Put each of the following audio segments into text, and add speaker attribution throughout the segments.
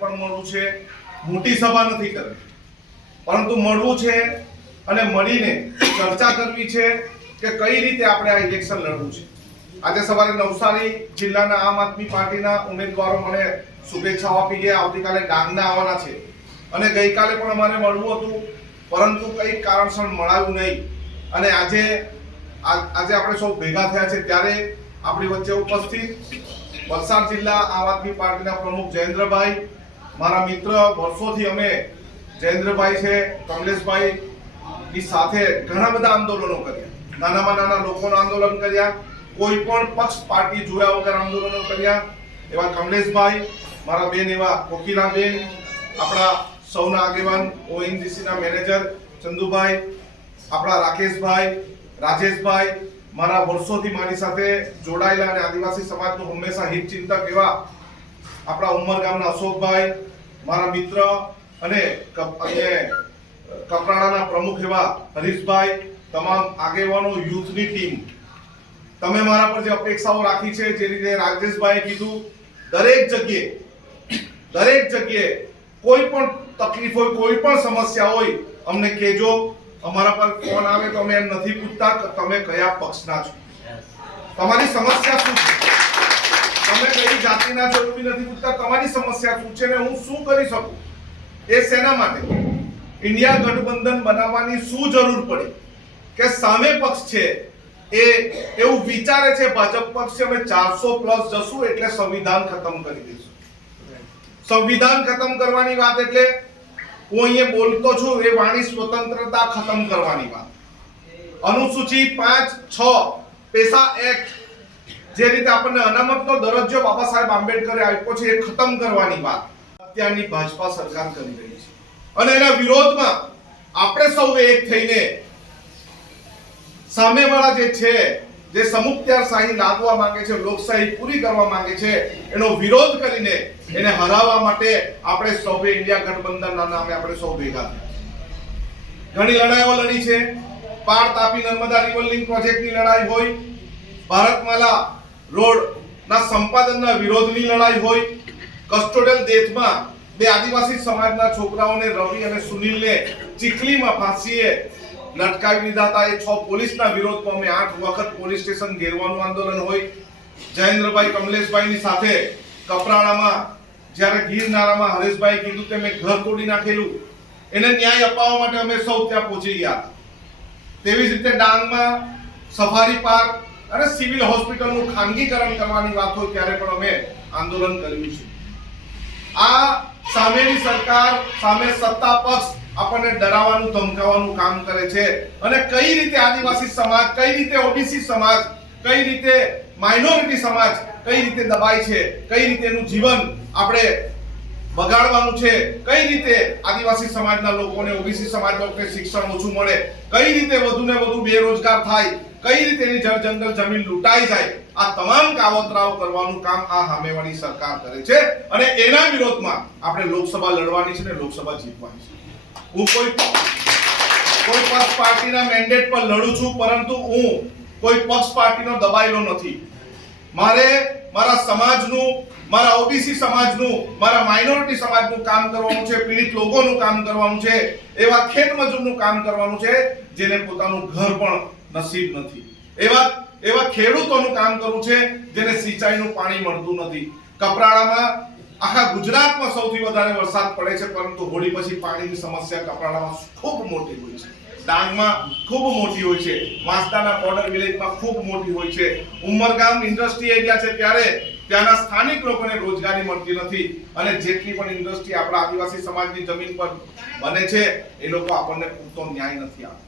Speaker 1: પણ મળવું છે. મોટી સભા નથી કરવી. પરંતુ મળવું છે અને મળીને ચર્ચા કરવી છે કે કઈ રીતે આપણે આ ઇલેક્શન લડવું છે. આજે સવારે નવસારી જિલ્લાના આમ આદમી પાર્ટીના ઉમેદવારો મને શુભેચ્છાઓ આપી ગયા. આવતીકાલે ડાંગના આવવાના છે. અને ગઈકાલે પણ અમારે મળવું હતું. પરંતુ કંઈક કારણસર મળાયું નહીં. અને આજે આજે આપણે સૌ ભેગા થયા છે ત્યારે આપણી વચ્ચે ઉપસ્થિત વલસાડ જિલ્લા આમ આદમી પાર્ટીના પ્રમુખ જયેન્દ્રભાઈ મારા મિત્ર વર્ષોથી અમે જયેન્દ્રભાઈ છે, કમલેશભાઈ, ની સાથે ઘણા બધા આંદોલનો કર્યા. નાનામાં નાના લોકોનું આંદોલન કર્યા, કોઈ પણ પક્ષ પાર્ટી જોયા વગર આંદોલનો કર્યા. એવા કમલેશભાઈ, મારા બેન એવા કોકિલાબેન, આપણા સૌના આગેવાન, ઓએનજીસીના મેનેજર ચંદુભાઈ, આપણા રાકેશભાઈ, રાજેશભાઈ, મારા વર્ષોથી મારી સાથે જોડાયેલા અને આદિવાસી સમાજનું હંમેશા હિત ચિંતક એવા આપણા ઉમરગામના અશોકભાઈ મારા મિત્ર અને કપ- અને કપરાડાના પ્રમુખ એવા હરીશભાઈ તમામ આગેવાનો યુથની ટીમ. તમે મારા પર જે અપેક્ષાઓ રાખી છે જે રીતે રાજેશભાઈએ કીધું દરેક જગ્યાએ દરેક જગ્યાએ કોઈ પણ તકલીફ હોય કોઈ પણ સમસ્યા હોય અમને કહેજો. અમારા પર ફોન આવે તો અમે એમ નથી પૂછતા કે તમે કયા પક્ષના છો. તમારી સમસ્યા શું છે? જાતિના જરૂરી નથી પૂછતા, તમારી સમસ્યા શું છે ને હું શું કરી શકું? એ સેના માટે? ઇન્ડિયા ગઠબંધન બનાવવાની શું જરૂર પડી? કે સામે પક્ષ છે એ, એવું વિચારે છે ભાજપ પક્ષ અમે ચારસો પ્લસ જશું એટલે સંવિધાન ખતમ કરી દઈશું. સંવિધાન ખતમ કરવાની વાત એટલે હું અહીંયા બોલતો છું, એ વાણી સ્વતંત્રતા ખતમ કરવાની વાત. અનુસૂચિ પાંચ છ, પેશા એક્ટ જે રીતે આપણને અનામતનો દરજ્જો બાબા સાહેબ આંબેડકરે આપ્યો છે એ ખતમ કરવાની વાત અત્યારની ભાજપા સરકાર કરી રહી છે. અને એના વિરોધમાં આપણે સૌ એક થઈને સામેવાળા જે છે, જે સમુખત્યારશાહી લાદવા માંગે છે, લોકશાહી પૂરી કરવા માંગે છે, એનો વિરોધ કરીને એને હરાવવા માટે આપણે સૌએ ઇન્ડિયા ગઠબંધનના નામે આપણે સૌ ભેગા ઘણી લડાઈઓ લડી છે. પાર તાપી નર્મદા રિવર લિંક પ્રોજેક્ટની લડાઈ હોય, ભારતમાલા રોડ ના સંપાદનના વિરોધની લડાઈ હોય કસ્ટોડિયલ ડેથમાં બે આદિવાસી સમાજના છોકરાઓને રવિ અને સુનિલને ચીખલીમાં ફાંસીએ લટકાવી દીધા હતા. એ છ પોલીસના વિરોધમાં અમે આઠ વખત પોલીસ સ્ટેશન ઘેરવાનું આંદોલન હોય. જયેન્દ્રભાઈ કમલેશભાઈની સાથે કપરાણામાં જ્યારે ગીરનારામાં હરેશભાઈ કીધું કે મેં ઘર તોડી નાખેલું. એને ન્યાય અપાવવા માટે અમે સૌ ત્યાં પહોંચી ગયા. તેવી જ રીતે ડાંગમાં સફારી પાર્ક અને સિવિલ હોસ્પિટલનું ખાનગીકરણ કરવાની વાત હોય ત્યારે પણ અમે આંદોલન કર્યું છે. આ સામેની સરકાર, સામે સત્તા પક્ષ આપણને ડરાવવાનું, ધમકાવવાનું કામ કરે છે અને કઈ રીતે આદિવાસી સમાજ, કઈ રીતે ઓબીસી સમાજ, કઈ રીતે માઇનોરિટી સમાજ કઈ રીતે દબાય છે, કઈ રીતે એનું જીવન આપણે બગાડવાનું છે, કઈ રીતે આદિવાસી સમાજના લોકોને ઓબીસી સમાજ લોકોને શિક્ષણ ઓછું મળે, કઈ રીતે વધુ ને વધુ બેરોજગાર થાય કઈ રીતે એની જળ જમીન લૂંટાઈ જાય, આ તમામ કાવતરાઓ કરવાનું કામ આ સામેવાળી સરકાર કરે છે. અને એના વિરોધમાં આપણે લોકસભા લડવાની છે ને લોકસભા જીતવાની છે. હું કોઈ કોઈ પક્ષ પાર્ટીના મેન્ડેટ પર લડું છું, પરંતુ હું કોઈ પક્ષ પાર્ટીનો દબાયેલો નથી. મારે મારા સમાજનું, મારા ઓબીસી સમાજનું, મારા માઇનોરિટી સમાજનું કામ કરવાનું છે, પીડિત લોકોનું કામ કરવાનું છે, એવા ખેત મજૂરનું કામ કરવાનું છે, જેને પોતાનું ઘર પણ નસીબ નથી. એવા એવા ખેડૂતોનું કામ કરવું છે, જેને સિંચાઈનું પાણી મળતું નથી. કપરાડામાં આખા ગુજરાતમાં સૌથી વધારે વરસાદ પડે છે, પરંતુ હોળી પછી પાણીની સમસ્યા કપરાડામાં ખૂબ મોટી હોય છે. ડાંગમાં ખૂબ મોટી હોય છે. વાંસદાના બોર્ડર વિલેજમાં ખૂબ મોટી હોય છે. ઉમરગામ ઇન્ડસ્ટ્રી એરિયા છે ત્યારે ત્યાંના સ્થાનિક લોકોને રોજગારી મળતી નથી. અને જેટલી પણ ઇન્ડસ્ટ્રી આપણા આદિવાસી સમાજની જમીન પર બને છે, એ લોકો આપણને પૂરતો ન્યાય નથી આપતા.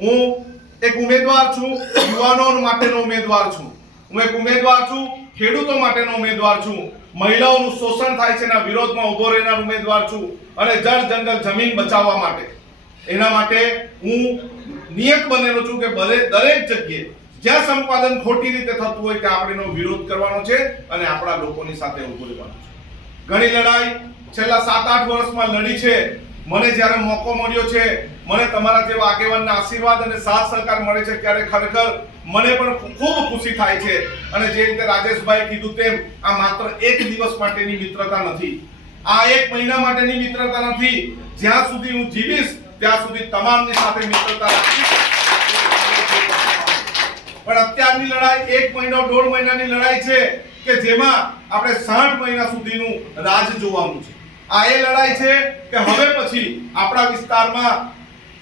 Speaker 1: હું એક ઉમેદવાર છું, યુવાનો માટેનો ઉમેદવાર છું. હું એક ઉમેદવાર છું, ખેડૂતો માટેનો ઉમેદવાર છું. મહિલાઓનું શોષણ થાય છે એના વિરોધમાં ઊભો રહેનાર ઉમેદવાર છું. અને જળ જંગલ જમીન બચાવવા માટે. એના માટે હું નિયત બનેલો છું કે ભલે દરેક જગ્યાએ જ્યાં સંપાદન ખોટી રીતે થતું હોય ત્યાં આપણે એનો વિરોધ કરવાનો છે અને આપણા લોકોની સાથે ઉભું રહેવાનું છે. ઘણી લડાઈ છેલ્લા સાત આઠ વર્ષમાં લડી છે. મને જ્યારે મોકો મળ્યો છે, મને તમારા જેવા આગેવાનના આશીર્વાદ અને સાથ સહકાર મળે છે ત્યારે ખરેખર મને પણ ખૂબ ખુશી થાય છે. અને જે રીતે રાજેશભાઈ કીધું તેમ, આ માત્ર એક દિવસ માટેની મિત્રતા નથી. આ એક મહિના માટેની મિત્રતા નથી. જ્યાં સુધી હું જીવીશ ત્યાં સુધી તમામની સાથે મિત્રતા પણ અત્યારની લડાઈ એક મહિનો, દોઢ મહિનાની લડાઈ છે કે જેમાં આપણે સાઠ મહિના સુધીનું રાજ જોવાનું છે. આ એ લડાઈ છે કે હવે પછી આપણા વિસ્તારમાં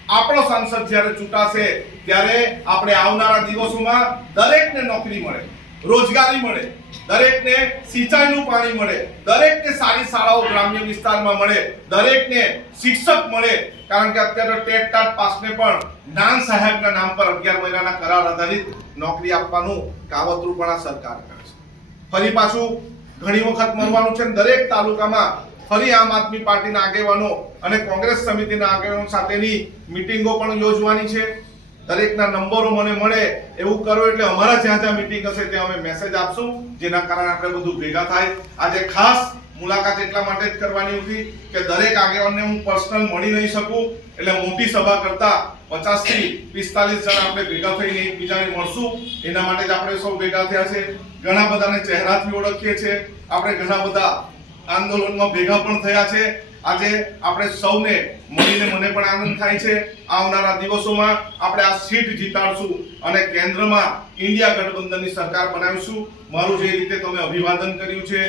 Speaker 1: આપણો સાંસદ જ્યારે ચૂંટાશે, ત્યારે આપણે આવનારા દિવસોમાં દરેકને નોકરી મળે, રોજગારી મળે દરેકને સિંચાઈનું પાણી મળે, દરેકને સારી શાળાઓ ગ્રામ્ય વિસ્તારમાં મળે, દરેકને શિક્ષક મળે. કારણ કે અત્યારે ટેટ ટાટ પાસને પણ જ્ઞાન સહાયકના નામ પર અગિયાર મહિનાના કરાર આધારિત નોકરી આપવાનું કાવતરું પણ આ સરકાર કરે છે. ફરી પાછું ઘણી વખત મળવાનું છે દરેક તાલુકામાં ફરી આમ આદમી પાર્ટીના આગેવાનો અને કોંગ્રેસ સમિતિના આગેવાનો સાથેની મિટિંગો પણ યોજવાની છે. દરેકના નંબરો મને મળે, એવું કરો એટલે અમારા જ્યાં જ્યાં મિટિંગ હશે ત્યાં અમે મેસેજ આપશું, જેના કારણે આપણે બધું ભેગા થાય. આજે ખાસ મુલાકાત એટલા માટે જ કરવાની હતી કે દરેક આગેવાનને હું પર્સનલ મળી નહીં શકું, એટલે મોટી સભા કરતા પચાસથી પિસ્તાલીસ જણ આપણે ભેગા થઈને એકબીજાને મળશું. એના માટે જ આપણે સૌ ભેગા થયા છે. ઘણા બધાને ચહેરાથી ઓળખીએ છીએ આપણે ઘણા બધા આંદોલનમાં ભેગા પણ થયા છે. આજે આપણે સૌને મળીને મને પણ આનંદ થાય છે. આવનારા દિવસોમાં આપણે આ સીટ જીતાડશું અને કેન્દ્રમાં ઇન્ડિયા ગઠબંધનની સરકાર બનાવીશું. મારું જે રીતે તમે અભિવાદન કર્યું છે